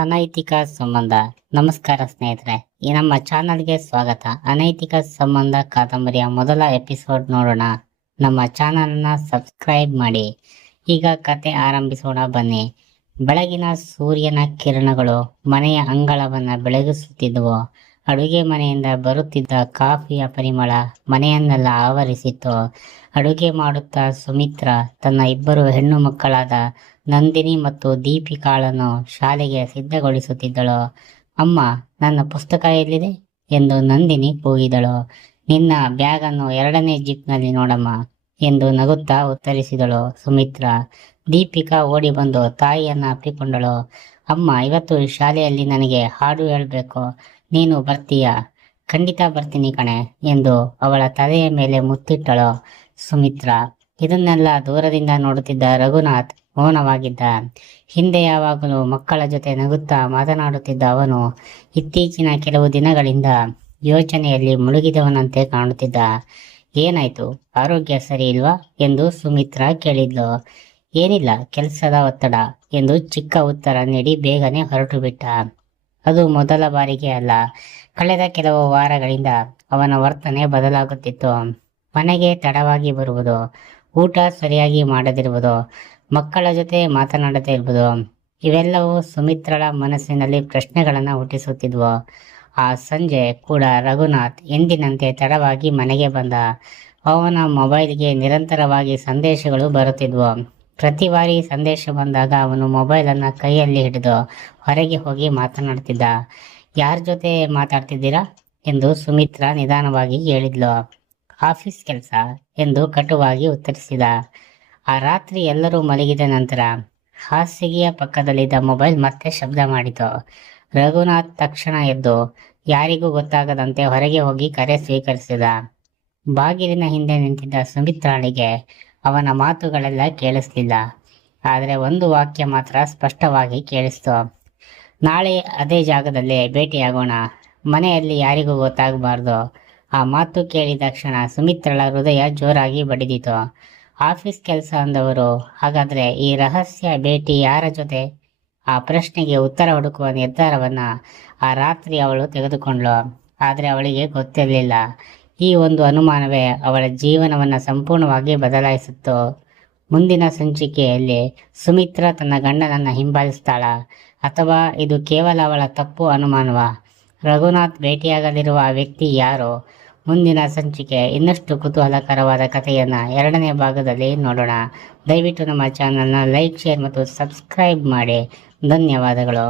ಅನೈತಿಕ ಸಂಬಂಧ. ನಮಸ್ಕಾರ ಸ್ನೇಹಿತರೆ, ಈ ನಮ್ಮ ಚಾನಲ್ಗೆ ಸ್ವಾಗತ. ಅನೈತಿಕ ಸಂಬಂಧ ಕಾದಂಬರಿಯ ಮೊದಲ ಎಪಿಸೋಡ್ ನೋಡೋಣ. ನಮ್ಮ ಚಾನಲ್ನ ಸಬ್ಸ್ಕ್ರೈಬ್ ಮಾಡಿ. ಈಗ ಕತೆ ಆರಂಭಿಸೋಣ ಬನ್ನಿ. ಬೆಳಗಿನ ಸೂರ್ಯನ ಕಿರಣಗಳು ಮನೆಯ ಅಂಗಳವನ್ನು ಬೆಳಗಿಸುತ್ತಿದ್ದವು. ಅಡುಗೆ ಮನೆಯಿಂದ ಬರುತ್ತಿದ್ದ ಕಾಫಿಯ ಪರಿಮಳ ಮನೆಯನ್ನೆಲ್ಲ ಆವರಿಸಿತ್ತು. ಅಡುಗೆ ಮಾಡುತ್ತಾ ಸುಮಿತ್ರ ತನ್ನ ಇಬ್ಬರು ಹೆಣ್ಣು ಮಕ್ಕಳಾದ ನಂದಿನಿ ಮತ್ತು ದೀಪಿಕಾಳನ್ನು ಶಾಲೆಗೆ ಸಿದ್ಧಗೊಳಿಸುತ್ತಿದ್ದಳು. ಅಮ್ಮ, ನನ್ನ ಪುಸ್ತಕ ಎಲ್ಲಿದೆ ಎಂದು ನಂದಿನಿ ಕೂಗಿದಳು. ನಿನ್ನ ಬ್ಯಾಗನ್ನು 2ನೇ ಜಿಪ್ನಲ್ಲಿ ನೋಡಮ್ಮ ಎಂದು ನಗುತ್ತಾ ಉತ್ತರಿಸಿದಳು ಸುಮಿತ್ರ. ದೀಪಿಕಾ ಓಡಿ ಬಂದು ತಾಯಿಯನ್ನ ಅಪ್ಪಿಕೊಂಡಳು. ಅಮ್ಮ, ಇವತ್ತು ಶಾಲೆಯಲ್ಲಿ ನನಗೆ ಹಾಡು ಹೇಳಬೇಕು, ನೀನು ಬರ್ತೀಯಾ? ಖಂಡಿತ ಬರ್ತೀನಿ ಕಣೆ ಎಂದು ಅವಳ ತಲೆಯ ಮೇಲೆ ಮುತ್ತಿಟ್ಟಳು ಸುಮಿತ್ರ. ಇದನ್ನೆಲ್ಲ ದೂರದಿಂದ ನೋಡುತ್ತಿದ್ದ ರಘುನಾಥ್ ಮೌನವಾಗಿದ್ದ. ಹಿಂದೆ ಯಾವಾಗಲೂ ಮಕ್ಕಳ ಜೊತೆ ನಗುತ್ತಾ ಮಾತನಾಡುತ್ತಿದ್ದ ಅವನು ಇತ್ತೀಚಿನ ಕೆಲವು ದಿನಗಳಿಂದ ಯೋಚನೆಯಲ್ಲಿ ಮುಳುಗಿದವನಂತೆ ಕಾಣುತ್ತಿದ್ದ. ಏನಾಯ್ತು, ಆರೋಗ್ಯ ಸರಿ ಇಲ್ವಾ ಎಂದು ಸುಮಿತ್ರ ಕೇಳಿದ್ಲು. ಏನಿಲ್ಲ, ಕೆಲಸದ ಒತ್ತಡ ಎಂದು ಚಿಕ್ಕ ಉತ್ತರ ನೀಡಿ ಬೇಗನೆ ಹೊರಟು ಬಿಟ್ಟ. ಅದು ಮೊದಲ ಬಾರಿಗೆ ಅಲ್ಲ. ಕಳೆದ ಕೆಲವು ವಾರಗಳಿಂದ ಅವನ ವರ್ತನೆ ಬದಲಾಗುತ್ತಿತ್ತು. ಮನೆಗೆ ತಡವಾಗಿ ಬರುವುದು, ಊಟ ಸರಿಯಾಗಿ ಮಾಡದಿರುವುದು, ಮಕ್ಕಳ ಜೊತೆ ಮಾತನಾಡದೇ ಇರುವುದು, ಇವೆಲ್ಲವೂ ಸುಮಿತ್ರಳ ಮನಸ್ಸಿನಲ್ಲಿ ಪ್ರಶ್ನೆಗಳನ್ನು ಹುಟ್ಟಿಸುತ್ತಿದ್ವು. ಆ ಸಂಜೆ ಕೂಡ ರಘುನಾಥ್ ಎಂದಿನಂತೆ ತಡವಾಗಿ ಮನೆಗೆ ಬಂದ. ಅವನ ಮೊಬೈಲ್ಗೆ ನಿರಂತರವಾಗಿ ಸಂದೇಶಗಳು ಬರುತ್ತಿದ್ವು. ಪ್ರತಿ ಬಾರಿ ಸಂದೇಶ ಬಂದಾಗ ಅವನು ಮೊಬೈಲನ್ನು ಕೈಯಲ್ಲಿ ಹಿಡಿದು ಹೊರಗೆ ಹೋಗಿ ಮಾತನಾಡ್ತಿದ್ದ. ಯಾರ ಜೊತೆ ಮಾತಾಡ್ತಿದ್ದೀರಾ ಎಂದು ಸುಮಿತ್ರ ನಿಧಾನವಾಗಿ ಹೇಳಿದ್ಲು. ಆಫೀಸ್ ಕೆಲಸ ಎಂದು ಕಟುವಾಗಿ ಉತ್ತರಿಸಿದ. ಆ ರಾತ್ರಿ ಎಲ್ಲರೂ ಮಲಗಿದ ನಂತರ ಹಾಸಿಗೆಯ ಪಕ್ಕದಲ್ಲಿದ್ದ ಮೊಬೈಲ್ ಮತ್ತೆ ಶಬ್ದ ಮಾಡಿತು. ರಘುನಾಥ್ ತಕ್ಷಣ ಎದ್ದು ಯಾರಿಗೂ ಗೊತ್ತಾಗದಂತೆ ಹೊರಗೆ ಹೋಗಿ ಕರೆ ಸ್ವೀಕರಿಸಿದ. ಬಾಗಿಲಿನ ಹಿಂದೆ ನಿಂತಿದ್ದ ಸುಮಿತ್ರಾಳಿಗೆ ಅವನ ಮಾತುಗಳೆಲ್ಲ ಕೇಳಿಸ್ಲಿಲ್ಲ. ಆದರೆ ಒಂದು ವಾಕ್ಯ ಮಾತ್ರ ಸ್ಪಷ್ಟವಾಗಿ ಕೇಳಿಸ್ತು. ನಾಳೆ ಅದೇ ಜಾಗದಲ್ಲಿ ಭೇಟಿಯಾಗೋಣ, ಮನೆಯಲ್ಲಿ ಯಾರಿಗೂ ಗೊತ್ತಾಗಬಾರ್ದು. ಆ ಮಾತು ಕೇಳಿದ ಕ್ಷಣ ಸುಮಿತ್ರಳ ಹೃದಯ ಜೋರಾಗಿ ಬಡಿದಿತು. ಆಫೀಸ್ ಕೆಲಸ ಅಂದವರು, ಹಾಗಾದ್ರೆ ಈ ರಹಸ್ಯ ಭೇಟಿ ಯಾರ ಜೊತೆ? ಆ ಪ್ರಶ್ನೆಗೆ ಉತ್ತರ ಹುಡುಕುವ ನಿರ್ಧಾರವನ್ನ ಆ ರಾತ್ರಿ ಅವಳು ತೆಗೆದುಕೊಂಡ್ಳು. ಆದರೆ ಅವಳಿಗೆ ಗೊತ್ತಿರಲಿಲ್ಲ, ಈ ಒಂದು ಅನುಮಾನವೇ ಅವಳ ಜೀವನವನ್ನು ಸಂಪೂರ್ಣವಾಗಿ ಬದಲಾಯಿಸಿತ್ತು. ಮುಂದಿನ ಸಂಚಿಕೆಯಲ್ಲಿ ಸುಮಿತ್ರ ತನ್ನ ಗಂಡನನ್ನು ಹಿಂಬಾಲಿಸ್ತಾಳ, ಅಥವಾ ಇದು ಕೇವಲ ಅವಳ ತಪ್ಪು ಅನುಮಾನವ? ರಘುನಾಥ್ ಭೇಟಿಯಾಗಲಿರುವ ಆ ವ್ಯಕ್ತಿ ಯಾರು? ಮುಂದಿನ ಸಂಚಿಕೆ ಇನ್ನಷ್ಟು ಕುತೂಹಲಕರವಾದ ಕಥೆಯನ್ನು 2ನೇ ಭಾಗದಲ್ಲಿ ನೋಡೋಣ. ದಯವಿಟ್ಟು ನಮ್ಮ ಚಾನಲ್ನ ಲೈಕ್, ಶೇರ್ ಮತ್ತು ಸಬ್ಸ್ಕ್ರೈಬ್ ಮಾಡಿ. ಧನ್ಯವಾದಗಳು.